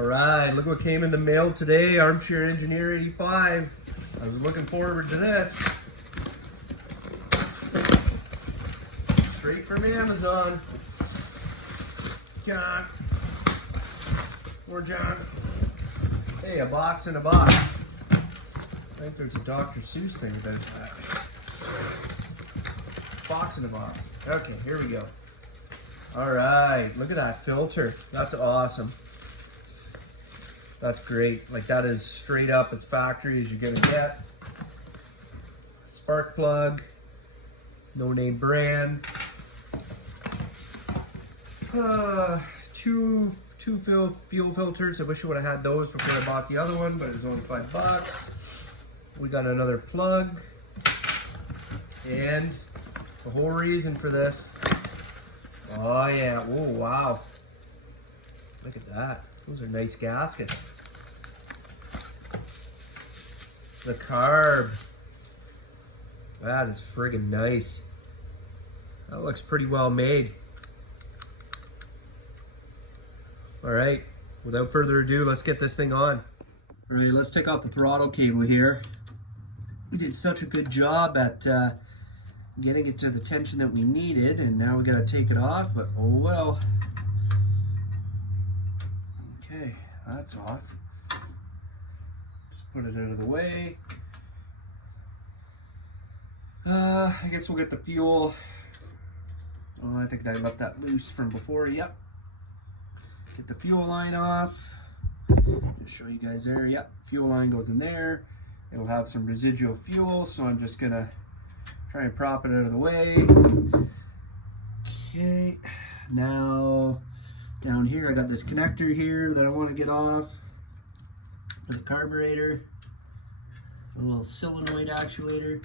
All right, look what came in the mail today. Armchair Engineer 85. I was looking forward to this. Straight from Amazon. John. Poor John. Hey, a box in a box. I think there's a Dr. Seuss thing about that. Box in a box. Okay, here we go. All right, look at that filter. That's awesome. That's great. Like, that is straight up as factory as you're gonna get. Spark plug, no name brand. Two fuel filters. I wish I would have had those before I bought the other one, but it was only $5. We got another plug, and the whole reason for this. Oh yeah, oh wow. Look at that. Those are nice gaskets. The Carb. That is friggin' nice. That looks pretty well made. All right, without further ado, let's get this thing on. All right, let's take off the throttle cable here. We did such a good job at getting it to the tension that we needed, and now we gotta take it off, but oh well. Okay, that's off. Just put it out of the way. I guess we'll get the fuel. Oh, I think I left that loose from before. Yep. Get the fuel line off. Just show you guys there. Yep, fuel line goes in there. It'll have some residual fuel, so I'm just gonna try and prop it out of the way. Okay, now down here I got this connector here that I want to get off for the carburetor. A little solenoid actuator.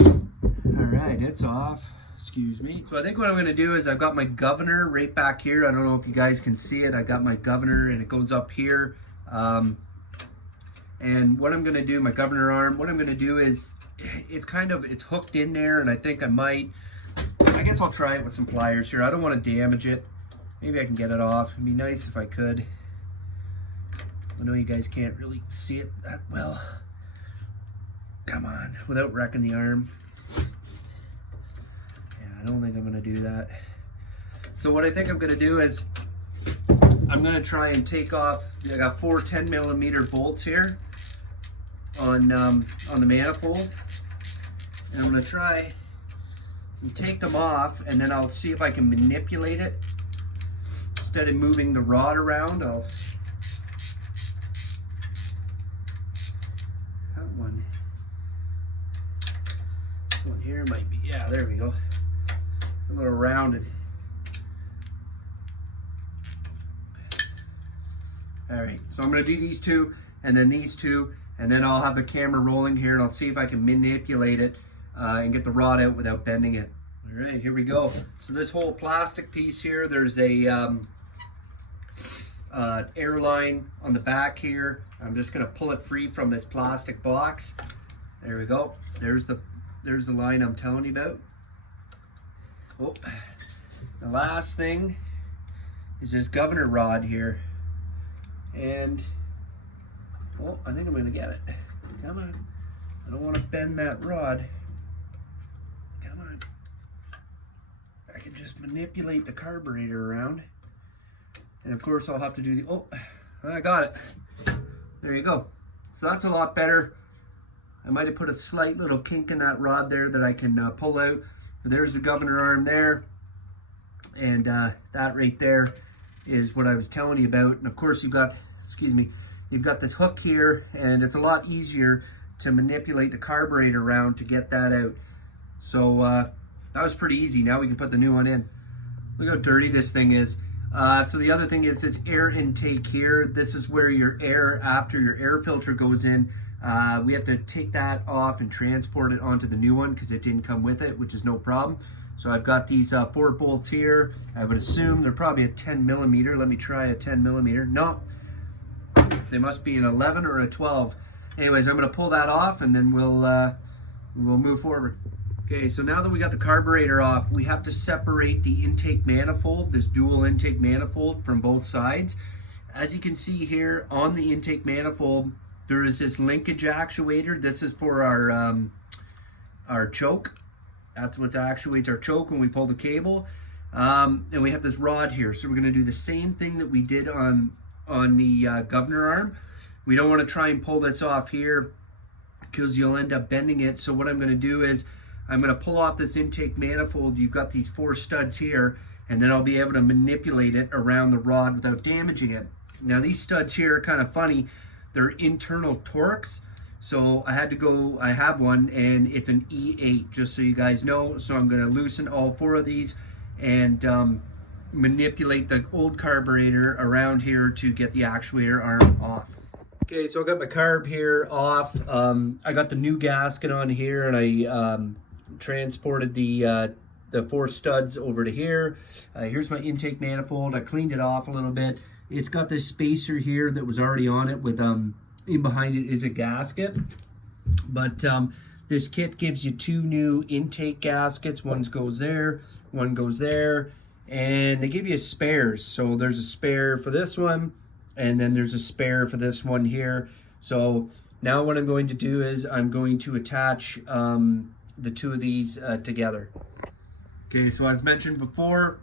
All right, it's off. Excuse me. So I think what I'm gonna do is I've got my governor right back here. I don't know if you guys can see it. I got my governor and it goes up here. And what I'm gonna do, my governor arm, what I'm gonna do is it's hooked in there, and I think I guess I'll try it with some pliers here. I don't want to damage it. Maybe I can get it off. It'd be nice if I could. I know you guys can't really see it that well. Come on, without wrecking the arm. I don't think I'm gonna do that. So what I think I'm gonna do is I'm gonna try and take off. I got 4 10mm bolts here on the manifold, and I'm gonna try and take them off, and then I'll see if I can manipulate it instead of moving the rod around. That one here might be. Yeah, there we go. It's a little rounded. All right, so I'm gonna do these two and then these two, and then I'll have the camera rolling here and I'll see if I can manipulate it and get the rod out without bending it. All right, here we go. So this whole plastic piece here, there's a air line on the back here. I'm just gonna pull it free from this plastic box. There we go. There's the line I'm telling you about. Oh, the last thing is this governor rod here, and well, I think I'm gonna get it. Come on, I don't want to bend that rod. Come on, I can just manipulate the carburetor around, and of course I'll have to do the, oh, I got it. There you go. So that's a lot better. I might have put a slight little kink in that rod there that I can pull out. There's the governor arm there, and that right there is what I was telling you about. And of course you've got, you've got this hook here, and it's a lot easier to manipulate the carburetor around to get that out. So that was pretty easy. Now we can put the new one in. Look how dirty this thing is. So the other thing is this air intake here. This is where your air, after your air filter goes in, we have to take that off and transport it onto the new one because it didn't come with it, which is no problem. So I've got these 4 bolts here. I would assume they're probably a 10mm. Let me try a 10mm. No, they must be an 11 or a 12. Anyways, I'm gonna pull that off and then we'll move forward. Okay, so now that we got the carburetor off, we have to separate the intake manifold, this dual intake manifold, from both sides. as you can see here on the intake manifold, there is this linkage actuator. This is for our choke. That's what actuates our choke when we pull the cable. And we have this rod here. So we're going to do the same thing that we did on the governor arm. We don't want to try and pull this off here because you'll end up bending it. So what I'm going to do is I'm going to pull off this intake manifold. You've got these 4 studs here, and then I'll be able to manipulate it around the rod without damaging it. Now these studs here are kind of funny. They're internal Torx. So I have one, and it's an E8, just so you guys know. So I'm going to loosen all 4 of these and manipulate the old carburetor around here to get the actuator arm off. Okay, so I got my carb here off. I got the new gasket on here, and I transported the 4 studs over to here. Here's my intake manifold. I cleaned it off a little bit. It's got this spacer here that was already on it with in behind it is a gasket. But this kit gives you 2 new intake gaskets. One goes there, one goes there, and they give you spares. So there's a spare for this one, and then there's a spare for this one here. So now what I'm going to do is I'm going to attach the 2 of these together. Okay, so as mentioned before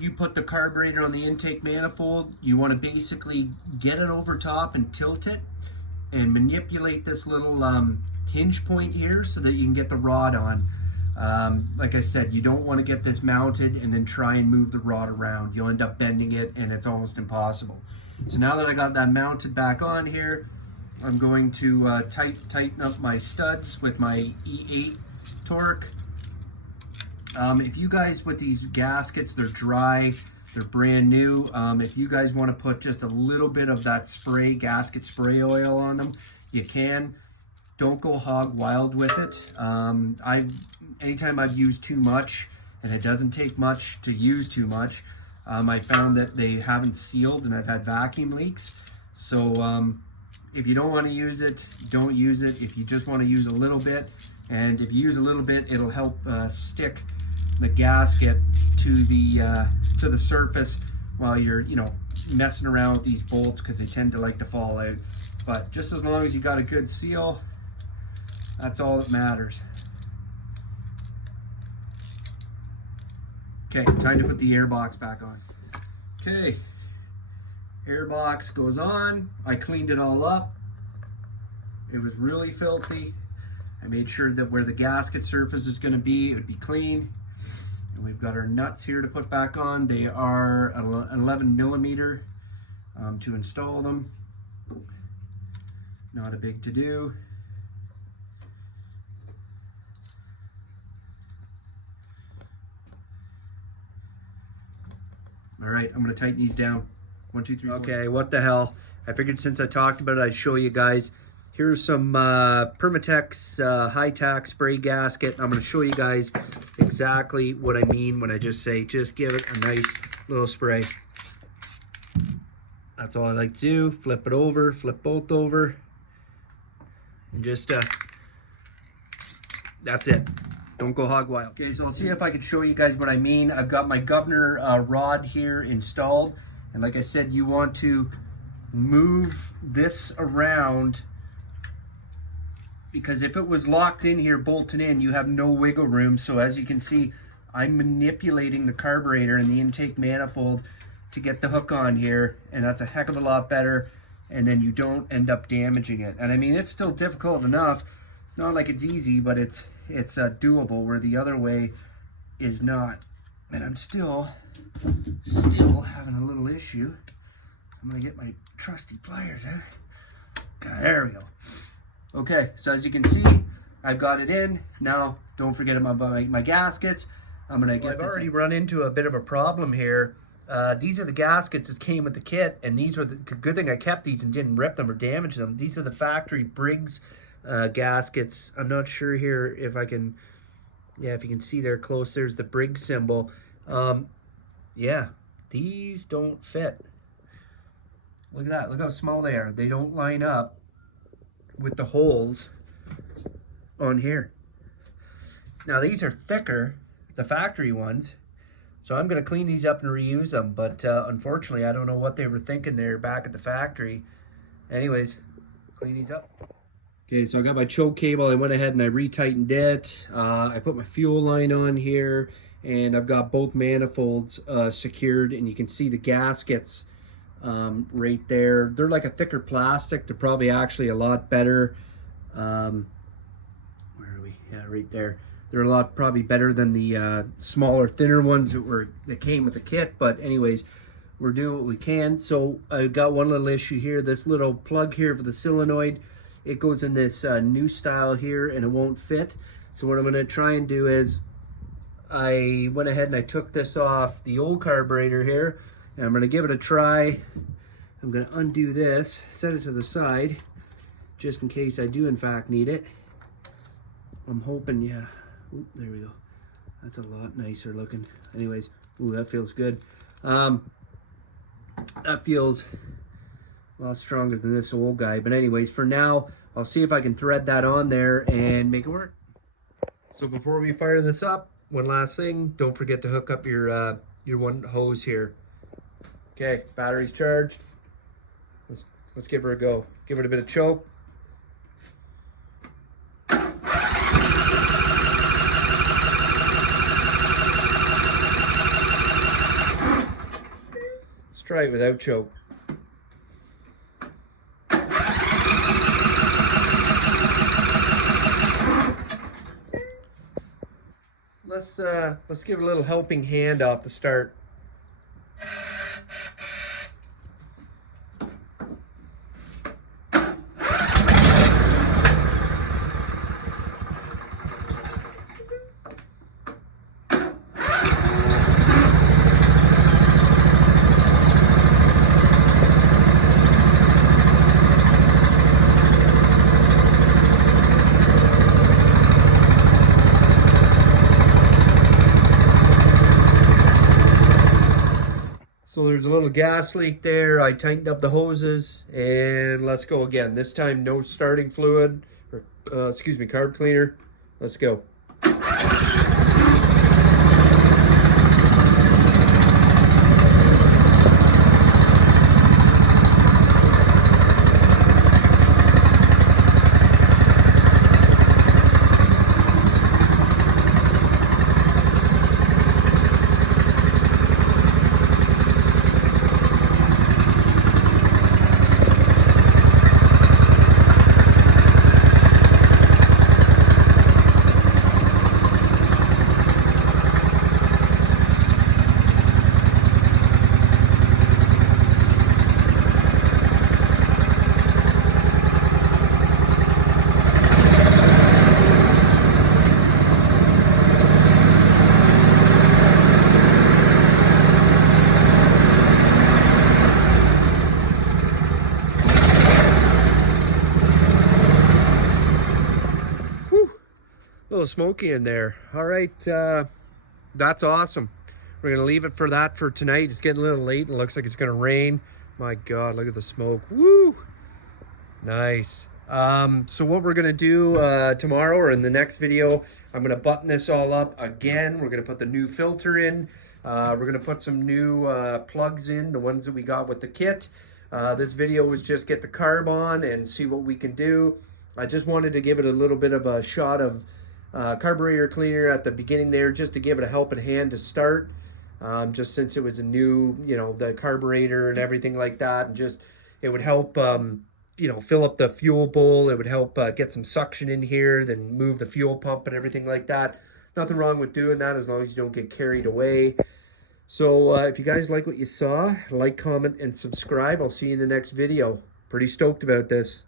you put the carburetor on the intake manifold, you want to basically get it over top and tilt it and manipulate this little hinge point here so that you can get the rod on. Like I said, you don't want to get this mounted and then try and move the rod around. You'll end up bending it, and it's almost impossible. So now that I got that mounted back on here, I'm going to tighten up my studs with my E8 torque. If you guys, with these gaskets, they're dry, they're brand new. If you guys want to put just a little bit of that spray, gasket spray oil on them, you can. Don't go hog wild with it. Anytime I've used too much, and it doesn't take much to use too much, I found that they haven't sealed, and I've had vacuum leaks. So if you don't want to use it, don't use it. If you just want to use a little bit, and if you use a little bit, it'll help stick the gasket to the surface while you're messing around with these bolts, because they tend to like to fall out. But just as long as you got a good seal, that's all that matters. Okay, time to put the airbox back on. Okay, airbox goes on. I cleaned it all up. It was really filthy. I made sure that where the gasket surface is going to be, it would be clean. And we've got our nuts here to put back on. They are 11 millimeter to install them. Not a big to do. All right, I'm going to tighten these down. 1, 2, 3, 4. Okay, what the hell? I figured since I talked about it, I'd show you guys. Here's some Permatex high-tack spray gasket. I'm going to show you guys exactly what I mean when I just say, just give it a nice little spray. That's all I like to do. Flip it over, flip both over, and just, that's it. Don't go hog wild. Okay, so I'll see if I can show you guys what I mean. I've got my governor rod here installed. And like I said, you want to move this around, because if it was locked in here, bolted in, you have no wiggle room. So as you can see, I'm manipulating the carburetor and the intake manifold to get the hook on here, and that's a heck of a lot better, and then you don't end up damaging it. And I mean, it's still difficult enough. It's not like it's easy, but it's doable, where the other way is not. And I'm still having a little issue. I'm gonna get my trusty pliers out. Okay, there we go. Okay, so as you can see, I've got it in. Now, don't forget about my gaskets. I'm gonna get I've already run into a bit of a problem here. These are the gaskets that came with the kit, and these were the good thing I kept these and didn't rip them or damage them. These are the factory Briggs gaskets. I'm not sure here if I can, yeah, if you can see there close, there's the Briggs symbol. Yeah, these don't fit. Look at that, look how small they are. They don't line up with the holes on here. Now these are thicker, the factory ones, So I'm going to clean these up and reuse them, but unfortunately I don't know what they were thinking there back at the factory. Anyways, clean these up. Okay, so I got my choke cable. I went ahead and I retightened it. I put my fuel line on here, and I've got both manifolds secured, and you can see the gaskets right there. They're like a thicker plastic. They're probably actually a lot better. Where are we? Yeah, right there. They're a lot probably better than the smaller, thinner ones that came with the kit. But anyways, we're doing what we can. So I got one little issue here. This little plug here for the solenoid, it goes in this new style here, and it won't fit. So what I'm going to try and do is, I went ahead and I took this off the old carburetor here, and I'm going to give it a try. I'm going to undo this, set it to the side, just in case I do in fact need it. I'm hoping, yeah. Ooh, there we go. That's a lot nicer looking. Anyways, ooh, that feels good. That feels a lot stronger than this old guy. But anyways, for now, I'll see if I can thread that on there and make it work. So before we fire this up, one last thing, don't forget to hook up your one hose here. Okay, battery's charged. Let's give her a go. Give it a bit of choke. Let's try it without choke. Let's give it a little helping hand off the start. So there's a little gas leak there. I tightened up the hoses, and let's go again. This time no starting fluid, or excuse me, carb cleaner. Let's go. A little smoky in there. All right, that's awesome. We're gonna leave it for that for tonight. It's getting a little late and it looks like it's gonna rain. My God, look at the smoke. Woo! Nice. So what we're gonna do tomorrow or in the next video, I'm gonna button this all up again. We're gonna put the new filter in. We're gonna put some new plugs in, the ones that we got with the kit. This video was just get the carb on and see what we can do. I just wanted to give it a little bit of a shot of carburetor cleaner at the beginning there, just to give it a helping hand to start, just since it was a new, the carburetor and everything like that, and just it would help fill up the fuel bowl. It would help get some suction in here, then move the fuel pump and everything like that. Nothing wrong with doing that as long as you don't get carried away. So if you guys like what you saw, like, comment, and subscribe. I'll see you in the next video. Pretty stoked about this.